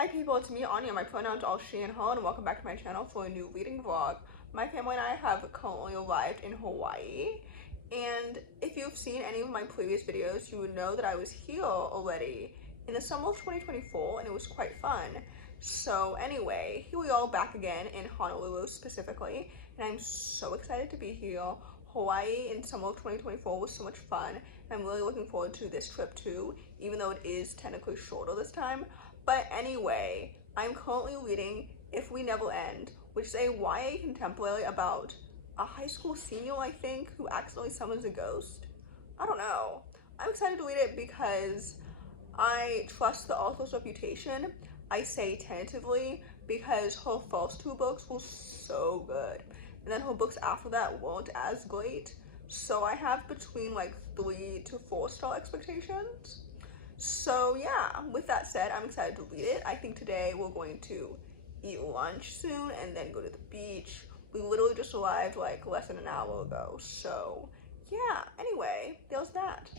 Hi people, it's me, Anja. My pronouns are she and her, and welcome back to my channel for a new reading vlog. My family and I have currently arrived in Hawaii, and if you've seen any of my previous videos, you would know that I was here already in the summer of 2024, and it was quite fun. So anyway, here we are back again in Honolulu specifically, and I'm so excited to be here. Hawaii in summer of 2024 was so much fun, and I'm really looking forward to this trip too, even though it is technically shorter this time. But anyway, I'm currently reading If We Never End, which is a YA contemporary about a high school senior, I think, who accidentally summons a ghost. I don't know. I'm excited to read it because I trust the author's reputation. I say tentatively because her first two books were so good, and then her books after that weren't as great. So I have between like 3 to 4 star expectations. So yeah, with that said, I'm excited to read it. I think today we're going to eat lunch soon and then go to the beach. We literally just arrived like less than an hour ago. So yeah, anyway, there's that.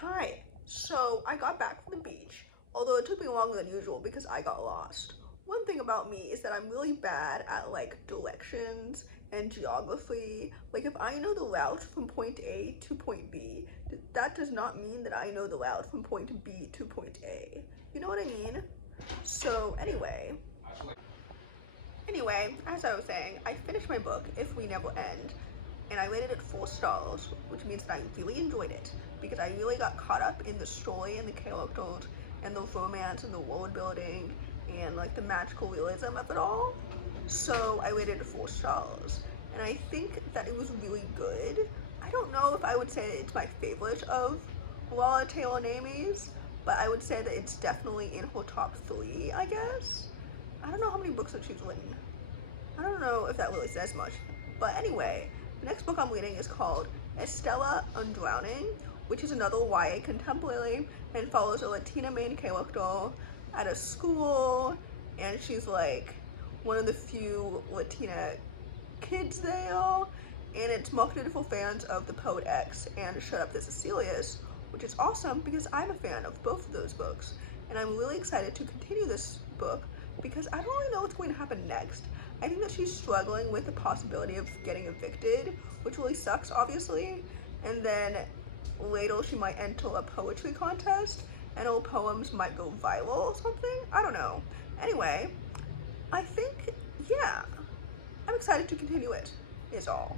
Hi. So I got back from the beach, although it took me longer than usual because I got lost. One thing about me is that I'm really bad at like directions and geography. Like if I know the route from point A to point B, that does not mean that I know the route from point B to point A. You know what I mean? So anyway, as I was saying, I finished my book, If We Never End, and I rated it 4 stars, which means that I really enjoyed it because I really got caught up in the story and the characters and the romance and the world building and like the magical realism of it all. so I rated it 4 stars, and I think that it was really good. I don't know if I would say it's my favorite of Laura Taylor Namey's, but I would say that it's definitely in her top 3, I guess. I don't know how many books that she's written. I don't know if that really says much. But anyway, the next book I'm reading is called Estela, Undrowning, which is another YA contemporary and follows a Latina main character at a school, and she's like one of the few Latina kids there, and it's marketed for fans of The Poet X and Shut Up This is Serious, which is awesome because I'm a fan of both of those books, and I'm really excited to continue this book because I don't really know what's going to happen next. I think that she's struggling with the possibility of getting evicted, which really sucks, obviously, and then later she might enter a poetry contest and her poems might go viral or something. I don't know. Anyway, I think, yeah, I'm excited to continue it, is all.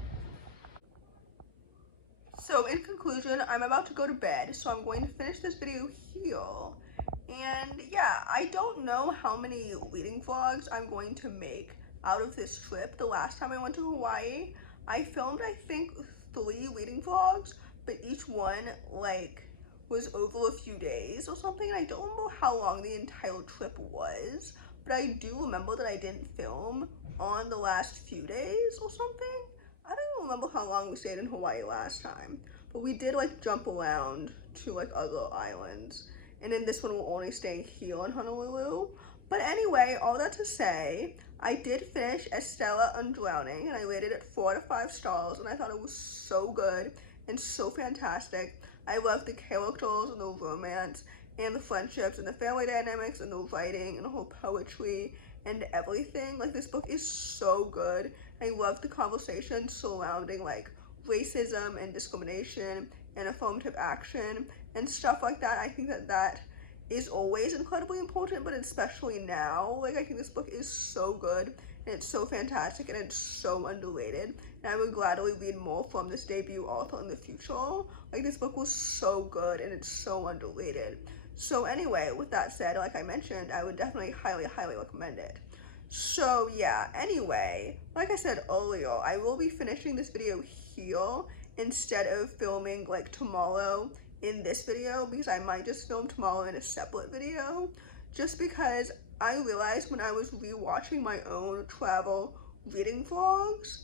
So in conclusion, I'm about to go to bed, so I'm going to finish this video here. And yeah, I don't know how many reading vlogs I'm going to make out of this trip. The last time I went to Hawaii, I filmed, I think, 3 reading vlogs, but each one, like, was over a few days or something, and I don't remember how long the entire trip was, but I do remember that I didn't film on the last few days or something. I don't even remember how long we stayed in Hawaii last time, but we did like jump around to like other islands, and in this one we're only staying here in Honolulu. But anyway, all that to say, I did finish Estela Undrowning, and I rated it 4 out of 5 stars, and I thought it was so good and so fantastic. I loved the characters and the romance and the friendships and the family dynamics and the writing and the whole poetry and everything. Like, this book is so good. I love the conversation surrounding like racism and discrimination and affirmative action and stuff like that. I think that that is always incredibly important, but especially now. Like, I think this book is so good and it's so fantastic and it's so underrated, and I would gladly read more from this debut author in the future. Like, this book was so good and it's so underrated. So anyway, with that said, like I mentioned, I would definitely highly recommend it. So yeah, anyway, like I said earlier, I will be finishing this video here instead of filming like tomorrow in this video, because I might just film tomorrow in a separate video, just because I realized when I was rewatching my own travel reading vlogs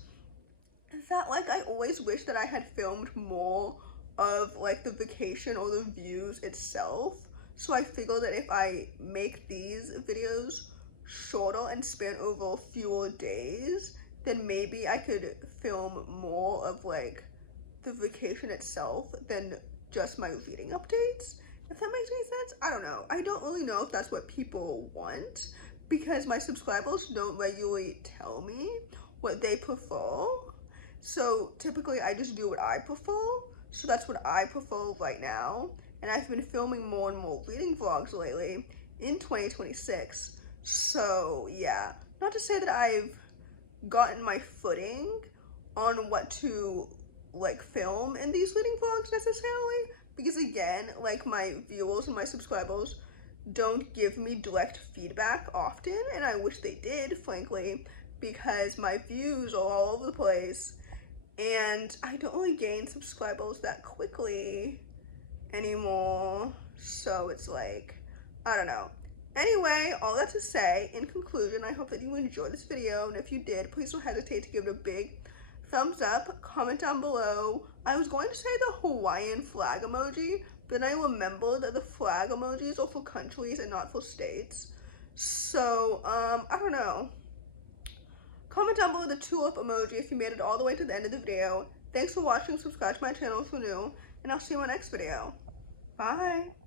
that like I always wish that I had filmed more of like the vacation or the views itself. So I figured that if I make these videos shorter and span over fewer days, then maybe I could film more of like the vacation itself than just my reading updates, if that makes any sense. I don't know. I don't really know if that's what people want, because my subscribers don't regularly tell me what they prefer. So typically I just do what I prefer. So that's what I prefer right now. And I've been filming more and more reading vlogs lately in 2026. So yeah, not to say that I've gotten my footing on what to like film in these reading vlogs necessarily, because again, like, my viewers and my subscribers don't give me direct feedback often, and I wish they did, frankly, because my views are all over the place and I don't really gain subscribers that quickly anymore. So it's like, I don't know. Anyway, all that to say, in conclusion, I hope that you enjoyed this video, and if you did, please don't hesitate to give it a big thumbs up, comment down below. I was going to say the Hawaiian flag emoji, but then I remembered that the flag emojis are for countries and not for states. So, I don't know. Comment down below the tulip emoji if you made it all the way to the end of the video. Thanks for watching, subscribe to my channel if you're new, and I'll see you in my next video. Bye!